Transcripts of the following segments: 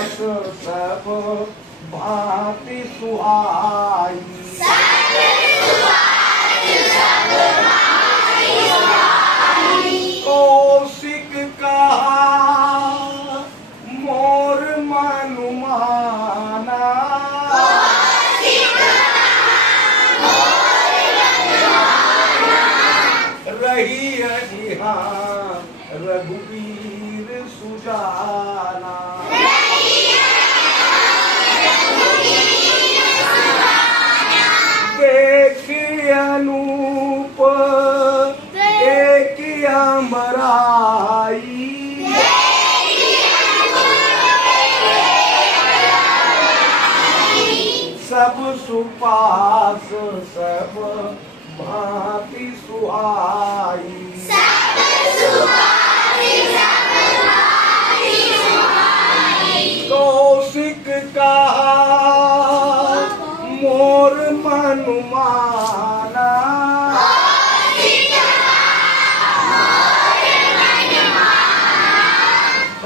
सुबास सब भांति सुहाई। कौशिक कहा मोर मन माना, रही यहाँ रघुवीर सुजाना। देखी अनूप एक अमराई, सब सुपास सब भांति सुहाई। कौशिक कहा मोर मन माना,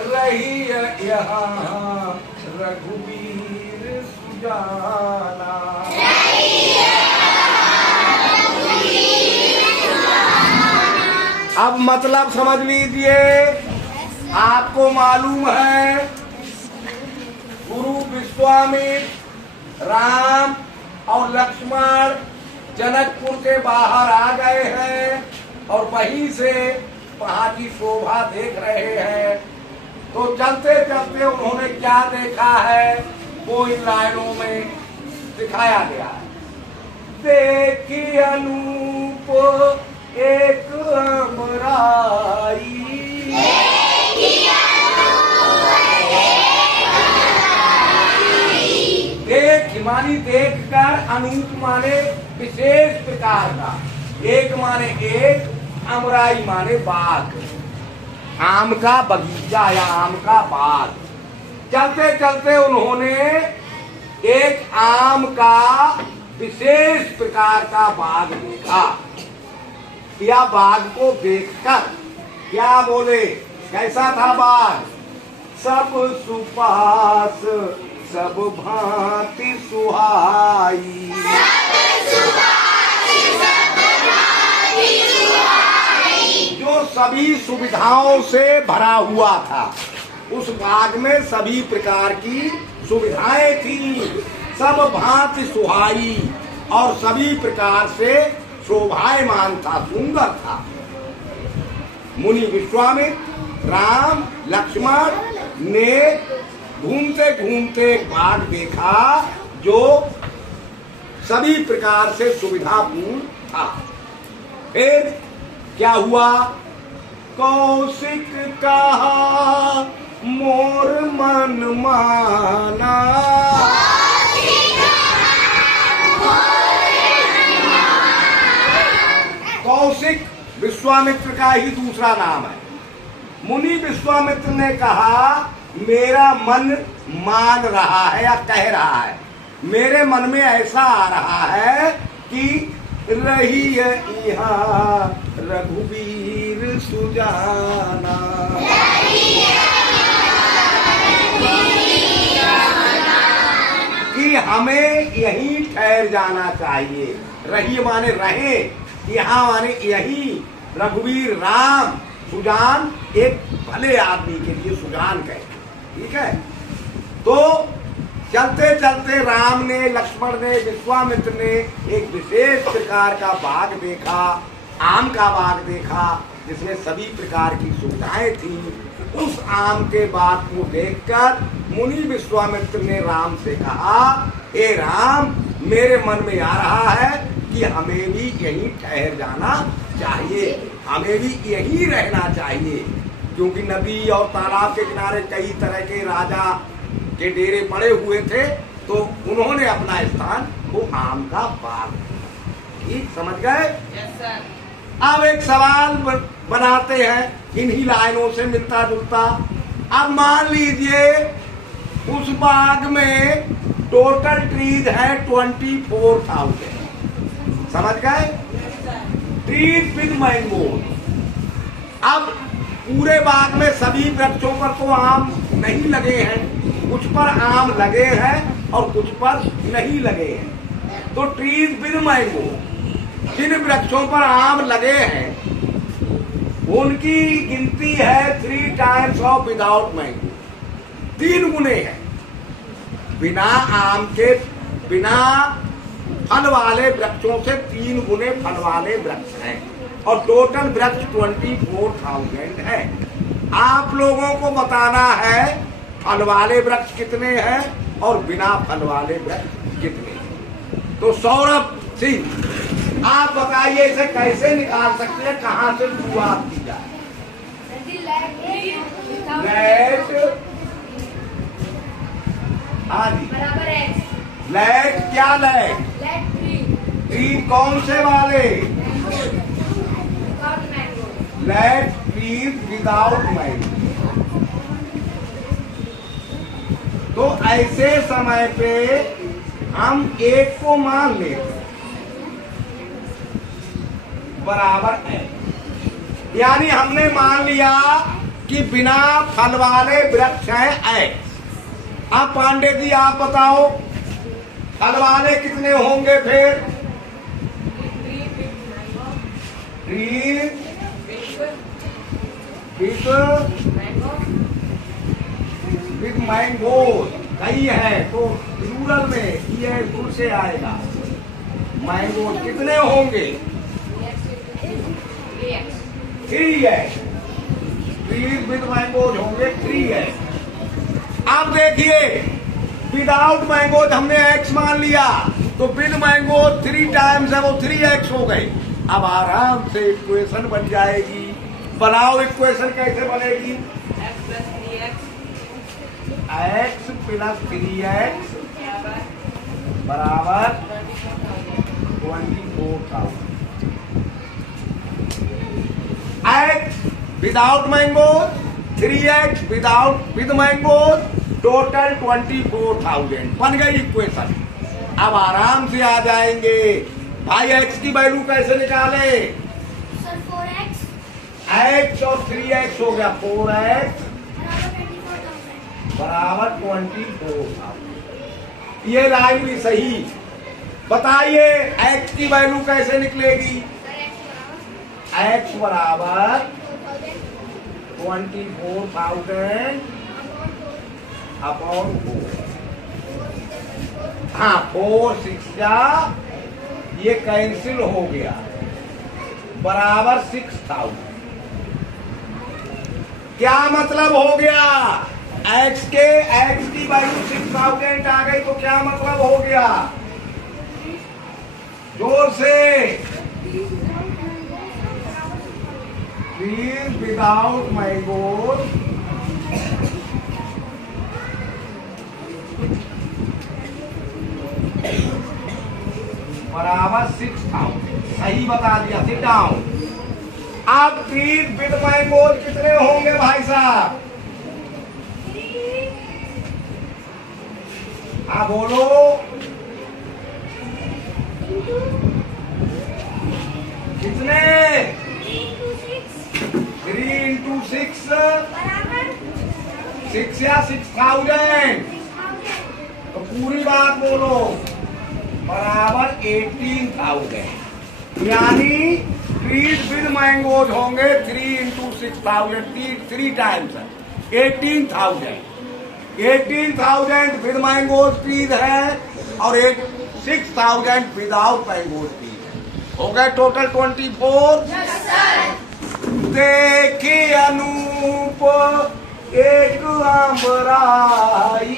रही यहाँ रघुवीर सुजाना। अब मतलब समझ लीजिए। आपको मालूम है गुरु विश्वामित्र राम और लक्ष्मण जनकपुर के बाहर आ गए हैं और वहीं से वहां की शोभा देख रहे हैं। तो चलते चलते उन्होंने क्या देखा है वो इन लाइनों में दिखाया गया है। देखी अनूप एक अमराई, देख मानी देख कर, अनूप माने विशेष प्रकार का, एक माने एक, अमराई माने बाग, आम का बगीचा या आम का बाग। चलते चलते उन्होंने एक आम का विशेष प्रकार का बाग देखा। या बाग को देखकर क्या बोले, कैसा था बाग? सब सुपास सब भांति सुहाई, जो सभी सुविधाओं से भरा हुआ था। उस बाग में सभी प्रकार की सुविधाएं थी, सब भांति सुहाई और सभी प्रकार से शोभायमान था, सुंदर था। मुनि विश्वामित्र राम लक्ष्मण ने घूमते घूमते एक बाग देखा जो सभी प्रकार से सुविधापूर्ण था। फिर क्या हुआ? कौशिक कहा मोर मन माना, कौशिक विश्वामित्र का ही दूसरा नाम है। मुनि विश्वामित्र ने कहा मेरा मन मान रहा है या कह रहा है, मेरे मन में ऐसा आ रहा है कि रही यहाँ रघुवीर सुजाना, कि हमें यहीं ठहर जाना चाहिए। रही माने रहे, यहाँ माने यही। रघुवीर राम, सुजान एक भले आदमी के लिए सुजान कहते, ठीक है। तो चलते चलते राम ने, लक्ष्मण ने, विश्वामित्र ने एक विशेष प्रकार का बाग देखा, आम का बाग देखा जिसमें सभी प्रकार की सुविधाएं थी। उस आम के बाग को देखकर मुनि विश्वामित्र ने राम से कहा, हे राम, मेरे मन में आ रहा है कि हमें भी यहीं ठहर जाना चाहिए, हमें भी यहीं रहना चाहिए, क्योंकि नदी और तालाब के किनारे कई तरह के राजा के डेरे पड़े हुए थे। तो उन्होंने अपना स्थान वो आम का बाग, ठीक समझ गए? Yes sir. अब एक सवाल बनाते हैं इन्हीं लाइनों से मिलता जुलता। अब मान लीजिए उस बाग में टोटल ट्रीज है 24,000, समझ गए? Trees with mangoes. अब पूरे बाग में सभी वृक्षों पर तो आम नहीं लगे हैं, कुछ पर आम लगे हैं और कुछ पर नहीं लगे हैं। तो ट्रीज विद मैंगो, जिन वृक्षों पर आम लगे हैं उनकी गिनती है 3 टाइम्स ऑफ विदाउट मैंगो, 3 गुने है। बिना आम के, बिना फल वाले वृक्षों से 3 गुने फल वाले वृक्ष हैं और टोटल वृक्ष 24,000 है। आप लोगों को बताना है फल वाले वृक्ष कितने हैं और बिना फल वाले वृक्ष कितने हैं। तो सौरभ सिंह आप बताइए इसे कैसे निकाल सकते हैं, कहां से शुरुआत की जाए? लेट, हाँ जी, लेट क्या लेट? ट्री कौन से वाले? Let trees without mango. तो ऐसे समय पे हम एक को मान लेते बराबर है, यानी हमने मान लिया कि बिना फल वाले वृक्ष हैं एक्स। अब पांडे जी आप बताओ फल वाले कितने होंगे? फिर ट्री विद मैंगो कई है तो रूरल में ये दूर से आएगा। मैंगो कितने होंगे? 3x। ट्रीज विद मैंगोज होंगे 3x। अब देखिए विदाउट मैंगोज हमने x मान लिया तो विद मैंगो 3 टाइम्स है वो 3x हो गए। अब आराम से इक्वेशन बन जाएगी। बनाओ इक्वेशन कैसे बनेगी? x प्लस 3x बराबर 24,000। x without mango, 3x without with mango, total 24,000 बन गई इक्वेशन। अब आराम से आ जाएंगे भाई x की वैल्यू कैसे निकाले? सर 4x x और 3x हो गया 4x बराबर 24,000। ये लाइन भी सही। बताइए x की वैल्यू कैसे निकलेगी? x बराबर 24,000 अपॉन 4। हाँ 4 6 जा ये कैंसिल हो गया बराबर 6,000। क्या मतलब हो गया? x की वैल्यू 6,000 आ गई तो क्या मतलब हो गया? जोर से। ट्रीज विदाउट मैंगोज बराबर 6,000। सही बता दिया। Sit down. अब ट्रीज विद मैंगोज कितने होंगे भाई साहब? हाँ बोलो। कितने? 3 into 6 6 या 6,000 तो पूरी बात बोलो बराबर 18,000। यानी ट्रीज विद मैंगोज होंगे 3 into 6,000 3 times 18,000। 18,000 with mangoes trees है और 6,000 विदाउट मैंगोज ट्रीज है। हो गए टोटल 24। देखे अनूप एक आंबराई,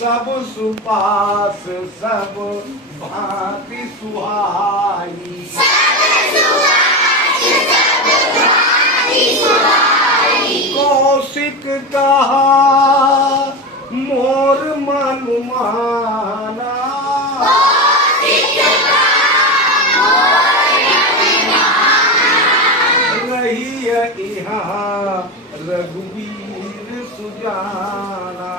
सब सुपास सब भांति सुहाई। कौशिक कहा मोर मन माना, रही यहाँ रघुवीर सुजाना।